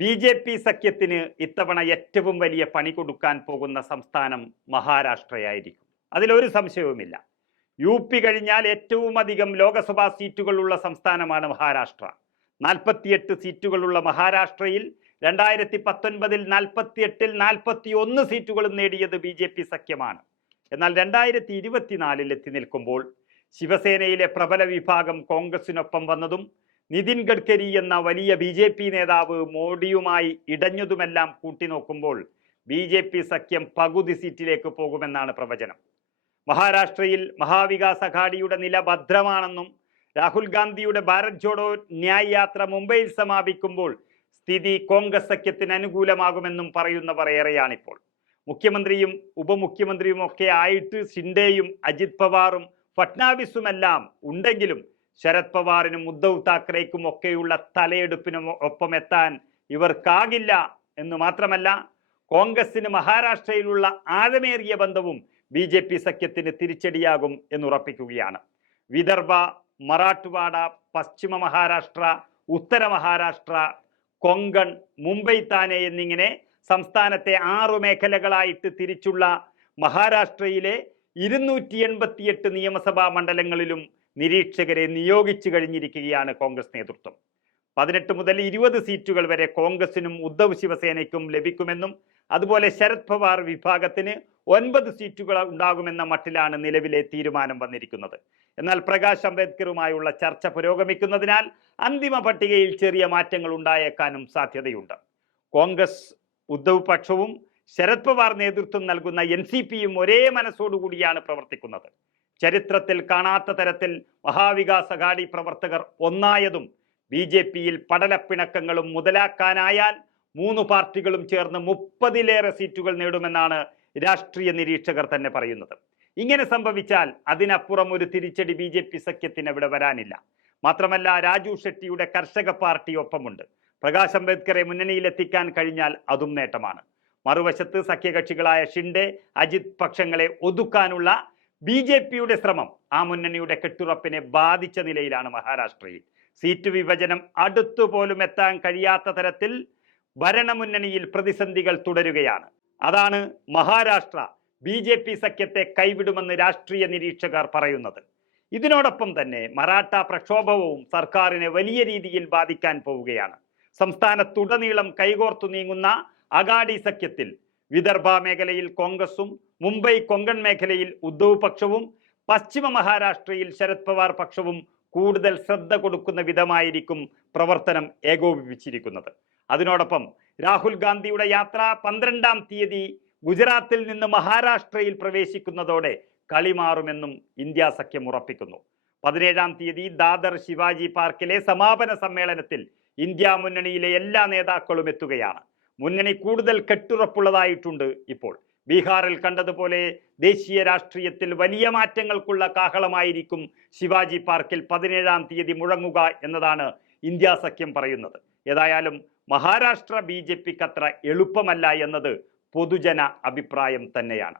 B J P സഖ്യത്തിന് ഇത്തവണ ഏറ്റവും വലിയ പണി കൊടുക്കാൻ പോകുന്ന സംസ്ഥാനം മഹാരാഷ്ട്രയായിരിക്കും. അതിലൊരു സംശയവുമില്ല. യു പി കഴിഞ്ഞാൽ ഏറ്റവും അധികം ലോക്സഭാ സീറ്റുകളുള്ള സംസ്ഥാനമാണ് മഹാരാഷ്ട്ര. നാൽപ്പത്തിയെട്ട് സീറ്റുകളുള്ള മഹാരാഷ്ട്രയിൽ രണ്ടായിരത്തി പത്തൊൻപതിൽ നാൽപ്പത്തിയെട്ടിൽ നാൽപ്പത്തി ഒന്ന് സീറ്റുകളും നേടിയത് ബി ജെ പി സഖ്യമാണ്. എന്നാൽ രണ്ടായിരത്തി ഇരുപത്തിനാലിൽ എത്തി നിൽക്കുമ്പോൾ ശിവസേനയിലെ പ്രബല വിഭാഗം കോൺഗ്രസിനൊപ്പം വന്നതും നിതിൻ ഗഡ്കരി എന്ന വലിയ ബി ജെ പി നേതാവ് മോഡിയുമായി ഇടഞ്ഞതുമെല്ലാം കൂട്ടിനോക്കുമ്പോൾ ബി ജെ പി സഖ്യം പകുതി സീറ്റിലേക്ക് പോകുമെന്നാണ് പ്രവചനം. മഹാരാഷ്ട്രയിൽ മഹാവികാസ് അഘാഡിയുടെ നില ഭദ്രമാണെന്നും രാഹുൽ ഗാന്ധിയുടെ ഭാരത് ജോഡോ ന്യായ് യാത്ര മുംബൈയിൽ സമാപിക്കുമ്പോൾ സ്ഥിതി കോൺഗ്രസ് സഖ്യത്തിന് അനുകൂലമാകുമെന്നും പറയുന്നവർ ഏറെയാണിപ്പോൾ. മുഖ്യമന്ത്രിയും ഉപമുഖ്യമന്ത്രിയും ഒക്കെ ആയിട്ട് ഷിൻഡെയും അജിത് പവാറും ഫട്നാവിസുമെല്ലാം ഉണ്ടെങ്കിലും ശരത് പവാറിനും ഉദ്ധവ് താക്കറേക്കും ഒക്കെയുള്ള തലയെടുപ്പിനും ഒപ്പം എത്താൻ ഇവർക്കാകില്ല എന്ന് മാത്രമല്ല കോൺഗ്രസിന് മഹാരാഷ്ട്രയിലുള്ള ആഴമേറിയ ബന്ധവും ബി ജെ പി സഖ്യത്തിന് തിരിച്ചടിയാകും എന്നുറപ്പിക്കുകയാണ്. വിദർഭ മറാഠ്വാഡ പശ്ചിമ മഹാരാഷ്ട്ര ഉത്തര മഹാരാഷ്ട്ര കൊങ്കൺ മുംബൈ താനെ എന്നിങ്ങനെ സംസ്ഥാനത്തെ ആറു മേഖലകളായിട്ട് തിരിച്ചുള്ള മഹാരാഷ്ട്രയിലെ ഇരുന്നൂറ്റി എൺപത്തിയെട്ട് നിയമസഭാ മണ്ഡലങ്ങളിലും നിരീക്ഷകരെ നിയോഗിച്ചു കഴിഞ്ഞിരിക്കുകയാണ് കോൺഗ്രസ് നേതൃത്വം. പതിനെട്ട് മുതൽ ഇരുപത് സീറ്റുകൾ വരെ കോൺഗ്രസിനും ഉദ്ധവ് ശിവസേനയ്ക്കും ലഭിക്കുമെന്നും അതുപോലെ ശരത് പവാർ വിഭാഗത്തിന് ഒൻപത് സീറ്റുകൾ ഉണ്ടാകുമെന്ന മട്ടിലാണ് നിലവിലെ തീരുമാനം വന്നിരിക്കുന്നത്. എന്നാൽ പ്രകാശ് അംബേദ്കറുമായുള്ള ചർച്ച പുരോഗമിക്കുന്നതിനാൽ അന്തിമ പട്ടികയിൽ ചെറിയ മാറ്റങ്ങൾ ഉണ്ടായേക്കാനും സാധ്യതയുണ്ട്. കോൺഗ്രസ് ഉദ്ധവ് പക്ഷവും ശരത് പവാർ നേതൃത്വം നൽകുന്ന എൻ സി പിയും ഒരേ മനസ്സോടുകൂടിയാണ് പ്രവർത്തിക്കുന്നത്. ചരിത്രത്തിൽ കാണാത്ത തരത്തിൽ മഹാവികാസ് അഘാടി പ്രവർത്തകർ ഒന്നായതും ബി ജെ പിയിൽ പടലപ്പിണക്കങ്ങളും മുതലാക്കാനായാൽ മൂന്ന് പാർട്ടികളും ചേർന്ന് മുപ്പതിലേറെ സീറ്റുകൾ നേടുമെന്നാണ് രാഷ്ട്രീയ നിരീക്ഷകർ തന്നെ പറയുന്നത്. ഇങ്ങനെ സംഭവിച്ചാൽ അതിനപ്പുറം ഒരു തിരിച്ചടി ബി ജെ പി സഖ്യത്തിന് അവിടെ വരാനില്ല. മാത്രമല്ല രാജു ഷെട്ടിയുടെ കർഷക പാർട്ടി ഒപ്പമുണ്ട്. പ്രകാശ് അംബേദ്കറെ മുന്നണിയിലെത്തിക്കാൻ കഴിഞ്ഞാൽ അതും നേട്ടമാണ്. മറുവശത്ത് സഖ്യകക്ഷികളായ ഷിൻഡെ അജിത് പക്ഷങ്ങളെ ഒതുക്കാനുള്ള ബി ജെ പിയുടെ ശ്രമം ആ മുന്നണിയുടെ കെട്ടുറപ്പിനെ ബാധിച്ച നിലയിലാണ് മഹാരാഷ്ട്രയിൽ. സീറ്റ് വിഭജനം അടുത്തുപോലും എത്താൻ കഴിയാത്ത തരത്തിൽ ഭരണമുന്നണിയിൽ പ്രതിസന്ധികൾ തുടരുകയാണ്. അതാണ് മഹാരാഷ്ട്ര ബി ജെ പി സഖ്യത്തെ കൈവിടുമെന്ന് രാഷ്ട്രീയ നിരീക്ഷകർ പറയുന്നത്. ഇതിനോടൊപ്പം തന്നെ മറാഠ പ്രക്ഷോഭവും സർക്കാരിനെ വലിയ രീതിയിൽ ബാധിക്കാൻ പോവുകയാണ്. സംസ്ഥാനത്തുടനീളം കൈകോർത്തു നീങ്ങുന്ന അഗാഡി സഖ്യത്തിൽ വിദർഭ മേഖലയിൽ കോൺഗ്രസും മുംബൈ കൊങ്കൺ മേഖലയിൽ ഉദ്ധവ് പക്ഷവും പശ്ചിമ മഹാരാഷ്ട്രയിൽ ശരത് പവാർ പക്ഷവും കൂടുതൽ ശ്രദ്ധ കൊടുക്കുന്ന വിധമായിരിക്കും പ്രവർത്തനം ഏകോപിപ്പിച്ചിരിക്കുന്നത്. അതിനോടൊപ്പം രാഹുൽ ഗാന്ധിയുടെ യാത്ര പന്ത്രണ്ടാം തീയതി ഗുജറാത്തിൽ നിന്ന് മഹാരാഷ്ട്രയിൽ പ്രവേശിക്കുന്നതോടെ കളി മാറുമെന്നും ഇന്ത്യ സഖ്യം ഉറപ്പിക്കുന്നു. പതിനേഴാം തീയതി ദാദർ ശിവാജി പാർക്കിലെ സമാപന സമ്മേളനത്തിൽ ഇന്ത്യ മുന്നണിയിലെ എല്ലാ നേതാക്കളും എത്തുകയാണ്. മുന്നണി കൂടുതൽ കെട്ടുറപ്പുള്ളതായിട്ടുണ്ട് ഇപ്പോൾ. ബീഹാറിൽ കണ്ടതുപോലെ ദേശീയ രാഷ്ട്രീയത്തിൽ വലിയ മാറ്റങ്ങൾക്കുള്ള കാഹളമായിരിക്കും ശിവാജി പാർക്കിൽ പതിനേഴാം തീയതി മുഴങ്ങുക എന്നതാണ് ഇന്ത്യ സഖ്യം പറയുന്നത്. ഏതായാലും മഹാരാഷ്ട്ര ബി ജെ പിക്ക് അത്ര എളുപ്പമല്ല എന്നത് പൊതുജന അഭിപ്രായം തന്നെയാണ്.